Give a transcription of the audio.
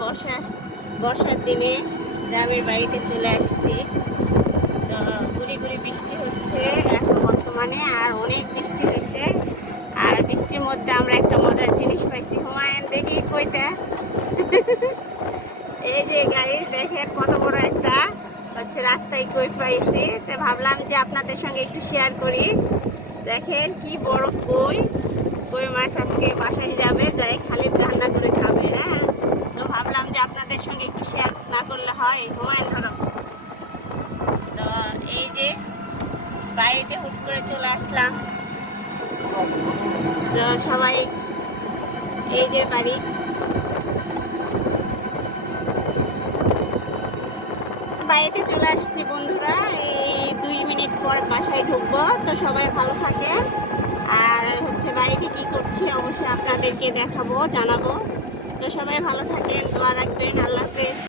বর্ষার দিনে গ্রামের বাড়িতে চলে আসছি। তো গুড়ি গুড়ি বৃষ্টি হচ্ছে এখন বর্তমানে, আর অনেক বৃষ্টি হয়েছে। আর বৃষ্টির মধ্যে আমরা একটা মজার জিনিস পাইছি। হুমায়ুন দেখি কইটা এই যে গাড়ি দেখেন কত বড় একটা রাস্তায় কই পাইছি। তো ভাবলাম যে আপনাদের সঙ্গে একটু শেয়ার করি। দেখেন কি বড় কই মাছ আজকে বাসায় যাবে, যাই খালি রান্না করে খাবে। হ্যাঁ, তো ভাবলাম যে আপনাদের সঙ্গে একটু শেয়ার না করলে হয়। হুমায়ুন ধরো। তো এই যে বাড়িতে হুট করে চলে আসলাম। তো সবাই এই যে বাড়ি, বাড়িতে চলে আসছি বন্ধুরা। এই 2 মিনিট পর বাসায় ঢুকবো। তো সবাই ভালো থাকে। আর বাড়িতে কি করছি অবশ্যই আপনাদেরকে দেখাবো, জানাবো। তো সবাই ভালো থাকেন, দোয়া